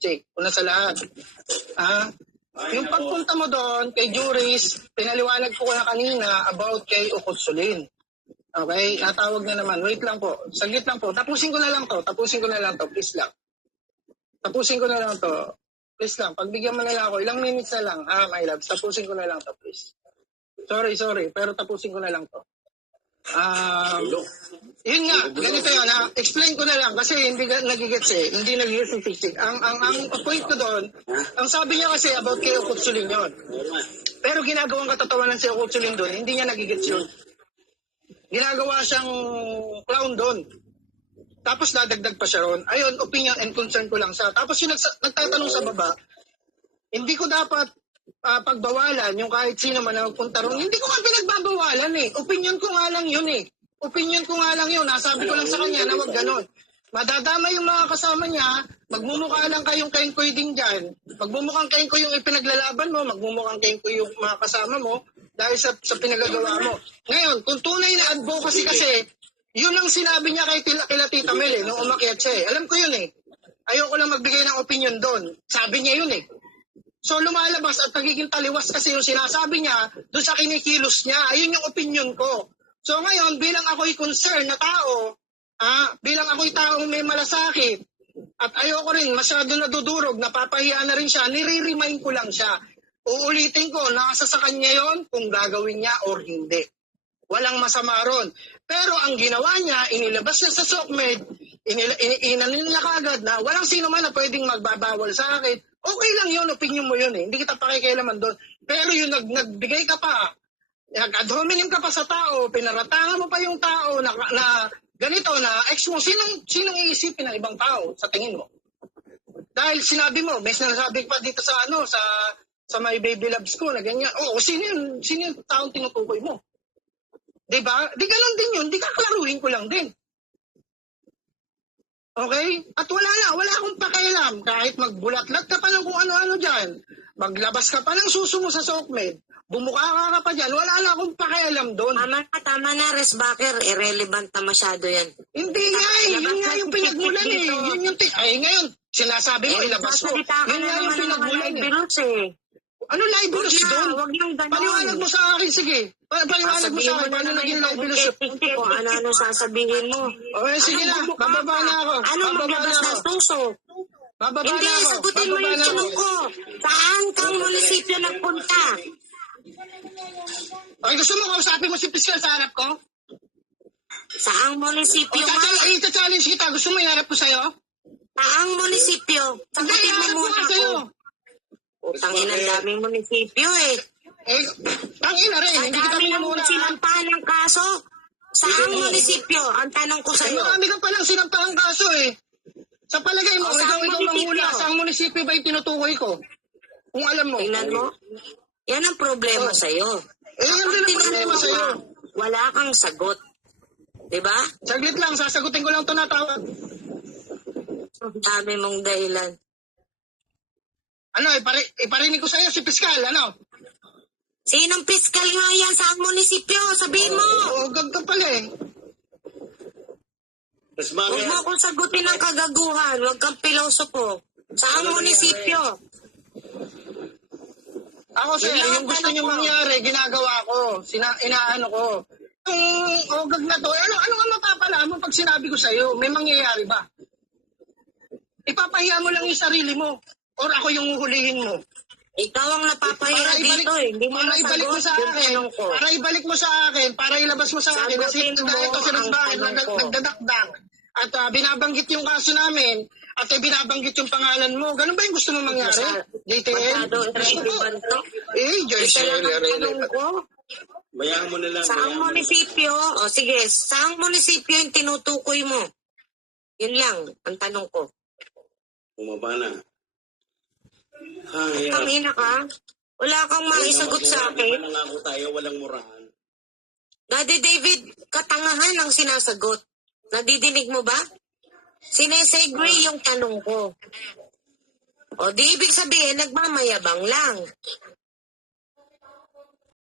check. Una sa lahat. Yung pagpunta mo doon kay Juris, pinaliwanag ko na kanina about kay Ukutsulin. Okay? Natawag na naman. Wait lang po. Saglit lang po. Tapusin ko na lang to. Please lang. Tapusin ko na lang to. Please lang. Pagbigyan mo na lang ako. Ilang minutes na lang. My love. Tapusin ko na lang to, please. Sorry. Pero tapusin ko na lang to. Yun nga. Ganito yun. Explain ko na lang kasi hindi nagigets eh. Hindi nagigets yung fixing. Ang point ko doon, ang sabi niya kasi about kay Ukutsulin yun. Pero ginagawang katatawanan si Ukutsulin doon, hindi niya nagigets yun. Ginagawa siyang clown doon. Tapos dadagdag pa siya ron. Ayun, opinion and concern ko lang siya. Tapos yung nagtatanong sa baba, hindi ko dapat pagbawalan yung kahit sino man na magpunta ron. Hindi ko nga pinagbabawalan eh. Opinion ko nga lang yun eh. Nasabi ko lang sa kanya na wag ganon. Madadama yung mga kasama niya, magmumukha lang kayong kengkoy din dyan. Magmumukhang kengkoy yung ipinaglalaban mo, magmumukhang kengkoy yung mga kasama mo dahil sa pinagagawa mo. Ngayon, kung tunay na advocacy kasi, yun ang sinabi niya kila Tita Mel eh, nung umakyat siya eh. Alam ko yun eh. Ayoko lang magbigay ng opinion doon. Sabi niya yun eh. So lumalabas at nagiging taliwas kasi yung sinasabi niya doon sa kinikilos niya. Ayun yung opinion ko. So ngayon, bilang ako'y concerned na tao, bilang ako'y taong may malasakit, at ayoko rin masyado nadudurog, napapahiya na rin siya, nire-remind ko lang siya. Uulitin ko, nasa sa kanya yon kung gagawin niya or hindi. Walang masama ron. Pero ang ginawa niya, inilabas niya sa SOCMED, inanin niya kagad na walang sino man na pwedeng magbabawal sa akin. Okay lang yun, opinion mo yun eh. Hindi kita pakikialaman doon. Pero yung nagbigay ka pa, nag-ad hominem ka pa sa tao, pinaratangan mo pa yung tao na ganito na ex mo, sinong iisipin ng ibang tao sa tingin mo? Dahil sinabi mo, may sinasabi pa dito sa sa my baby loves ko na ganyan. Sino yung taong tinutukoy mo? Diba? Di ganun din yun. Di kaklaruhin ko lang din. Okay? At wala akong pakialam. Kahit magbulatlat ka pa ng kung ano-ano dyan, maglabas ka pa ng suso mo sa SOCMED, bumuka ka pa dyan, wala na akong pakialam doon. Tama na, Resbacker. Irrelevant na masyado yan. Hindi nga eh. Yun nga yung pinagmulan eh. Yun yung ngayon, sinasabi mo, ilabas mo. Yun nga yung pinagmulan eh. Ano libelous doon? Huwag yung gano'n. Paliwanag mo sa akin, sige. Paliwanag mo sa akin, paano naging libelous? Kung ano sasabihin mo. Okay, sige na. Bababa na ako. Ano maglabas ng suso? Bababa Hindi, na ako. sagutin mo yung tanong ko. Saan kang munisipyo nagpunta? Okay, gusto mo kausapin mo si Piskal sa harap ko? Saang munisipyo nga? Ita-challenge kita. Gusto mo iharap ko sa'yo? Saang munisipyo? Sagutin mo muna ako. Tangin ang daming munisipyo eh. Tangin na rin. Hindi kita pinamura. Sinampahan ng kaso? Saang munisipyo? Ang tanong ko sa'yo. Marami ka palang sinampahan kaso eh. Sa palagay mo, ikaw manghula. Saang munisipyo ba yung tinutukoy ko? Kung alam mo. Tingnan mo. Yan ang problema sa'yo. Yan din ang problema sa'yo. Wala kang sagot. Diba? Saglit lang. Sasagutin ko lang ito na tawag. Dami mong dahilan. Ano, iparinig ko sa'yo si Piskal, ano? Sinong piskal nga yan sa munisipyo? Sabihin mo! Ganito pala eh. Huwag mo akong sagutin ng kagaguhan. Huwag kang pilosopo. Saan munisipyo? Ako sir, yung gusto nyo mangyari, ginagawa ko. Inaano ko. Yung ogag na to, ano nga mapapala mo pag sinabi ko sa'yo? May mangyayari ba? Ipapahiya mo lang yung sarili mo. Or ako yung huhulihin mo. Ikaw ang napapahiya dito eh. Hindi mo para ibalik mo sa akin. Para ibalik mo sa akin. Para ilabas mo sa akin. Kasi nagdadakdak. At binabanggit yung kaso namin. At binabanggit yung pangalan mo. Ganun ba yung gusto mo mangyari? JTL? Joyce. Bayaan mo na lang. Saang munisipyo? Sige. Saang munisipyo yung tinutukoy mo? Yun lang ang tanong ko. Bumaba na. Tangina ka? Wala kang maisagot sa akin. Nangako tayo, walang murahan. Daddy David, katangahan ang sinasagot. Nadidinig mo ba? Sinesegue yung tanong ko. Di ibig sabihin, nagmamayabang lang.